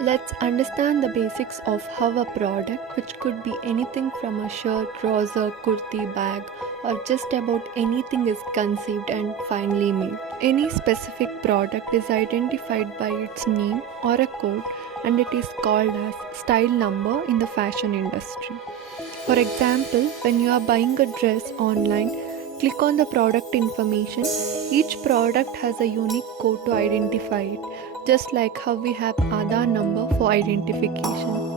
Let's understand the basics of how a product, which could be anything from a shirt, trouser, kurti, bag, or just about anything, is conceived and finally made. Any specific product is identified by its name or a code, and it is called as style number in the fashion industry. For example, when you are buying a dress online, click on the product information. Each product has a unique code to identify it, just like how we have Aadhaar number for identification.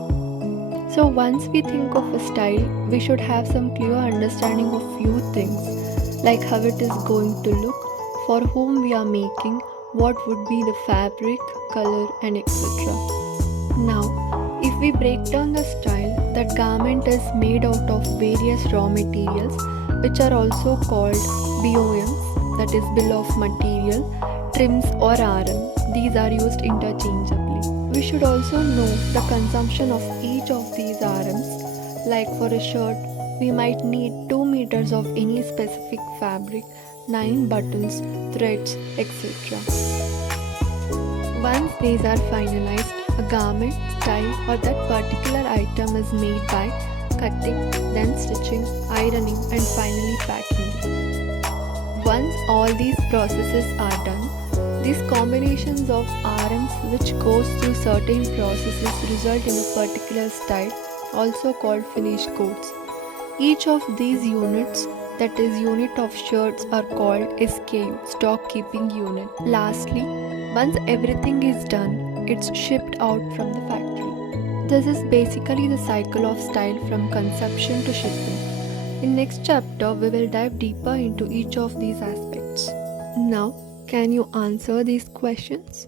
So once we think of a style, we should have some clear understanding of few things, like how it is going to look, for whom we are making, what would be the fabric, color, and etc. Now, if we break down the style, that garment is made out of various raw materials, which are also called BOMs, that is bill of material, trims or RM. These are used interchangeably. We should also know the consumption of each of these RMs. Like for a shirt, we might need 2 meters of any specific fabric, 9 buttons, threads, etc. Once these are finalized, a garment, style, or that particular item is made by cutting, then stitching, ironing, and finally packing it. Once all these processes are done, these combinations of RMs which goes through certain processes result in a particular style, also called finish codes. Each of these units, that is unit of shirts, are called SKU, stock keeping unit. Lastly, once everything is done, it's shipped out from the factory. This is basically the cycle of style from conception to shipping. In next chapter, we will dive deeper into each of these aspects. Now, can you answer these questions?